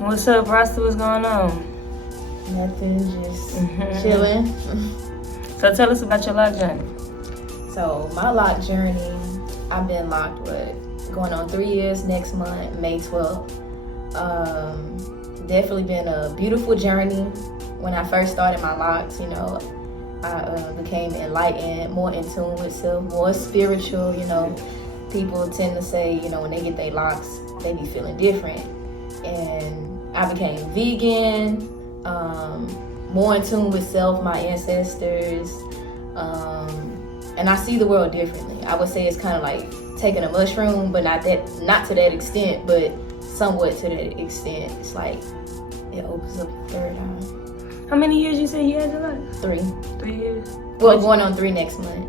What's up, Rasta? What's going on? Nothing, just chilling. So tell us about your lock journey. So my lock journey, I've been locked going on 3 years next month, May 12th. Definitely been a beautiful journey. When I first started my locks, I became enlightened, more in tune with self, more spiritual. People tend to say, when they get their locks, they be feeling different. And I became vegan, more in tune with self, my ancestors, and I see the world differently. I would say it's kind of like taking a mushroom, but not to that extent, but somewhat to that extent. It's like it opens up a third eye. How many years you say you had your locks? 3. 3 years? Well, going on 3 next month.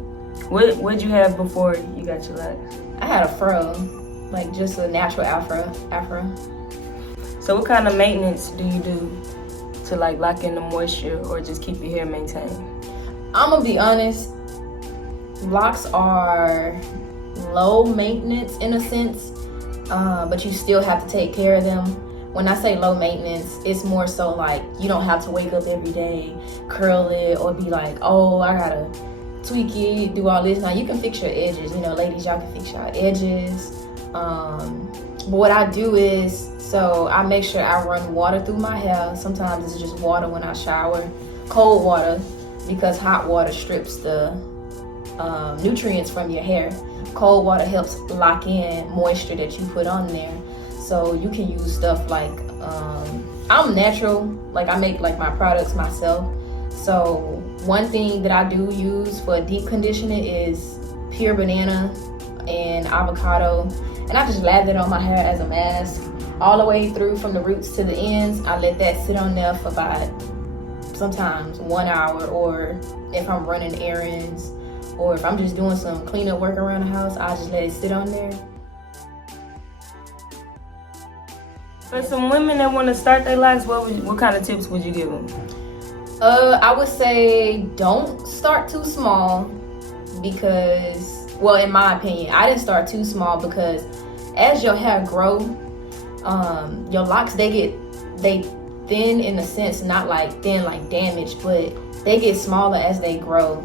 What'd you have before you got your locks? I had a fro, like just a natural afro. So what kind of maintenance do you do to like lock in the moisture or just keep your hair maintained? I'm gonna be honest, locks are low maintenance in a sense, but you still have to take care of them. When I say low maintenance, it's more so like you don't have to wake up every day, curl it, or be like, oh, I gotta tweak it, do all this. Now you can fix your edges, ladies, y'all can fix your edges. But what I do is, so I make sure I run water through my hair. Sometimes it's just water when I shower, cold water, because hot water strips the nutrients from your hair. Cold water helps lock in moisture that you put on there. So you can use stuff like, I'm natural, like I make like my products myself. So one thing that I do use for deep conditioning is pure banana and avocado. And I just lather it on my hair as a mask all the way through from the roots to the ends. I let that sit on there for about sometimes 1 hour, or if I'm running errands, or if I'm just doing some cleanup work around the house, I just let it sit on there. For some women that want to start their locks, what kind of tips would you give them? I would say don't start too small because, well, in my opinion, I didn't start too small because as your hair grow, your locks, they thin in a sense, not like thin like damaged, but they get smaller as they grow.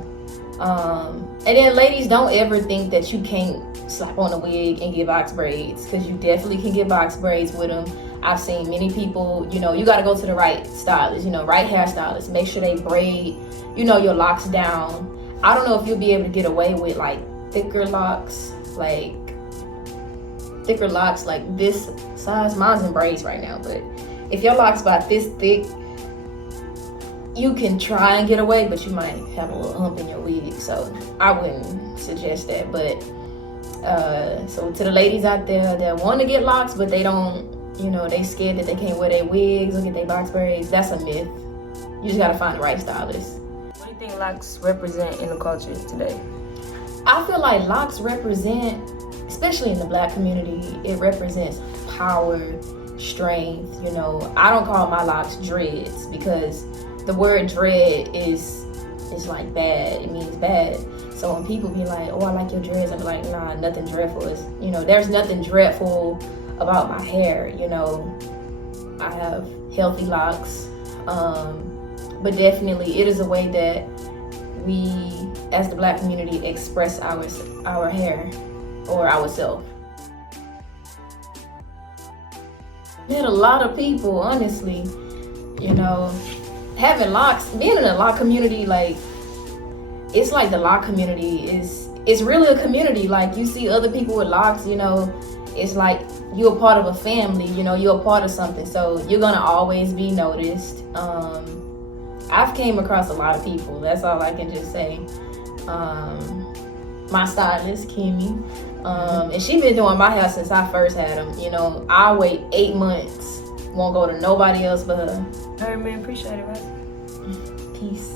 And then ladies, don't ever think that you can't slap on a wig and get box braids, because you definitely can get box braids with them. I've seen many people, you got to go to the right stylist, right hairstylist. Make sure they braid, your locks down. I don't know if you'll be able to get away with like thicker locks like this size. Mine's in braids right now, but if your locks about this thick, you can try and get away, but you might have a little hump in your wig, so I wouldn't suggest that. But so to the ladies out there that want to get locks, but they don't, they scared that they can't wear their wigs or get their box braids, that's a myth. You just gotta find the right stylist. What do you think locks represent in the culture today? I feel like locks represent, especially in the Black community, it represents power, strength. I don't call my locks dreads because the word dread is like bad. It means bad. So when people be like, oh, I like your dreads, I be like, nah, nothing dreadful. There's nothing dreadful about my hair. I have healthy locks, but definitely it is a way that we, as the Black community, express our hair or ourselves. Met a lot of people, honestly, having locks, being in a lock community, like, it's like the lock community it's really a community. Like, you see other people with locks, it's like you're a part of a family, you're a part of something, so you're gonna always be noticed. I've came across a lot of people, that's all I can just say. My stylist, Kimmy, and she been doing my hair since I first had them. I wait 8 months, won't go to nobody else but her. All right, man, appreciate it, right? Peace.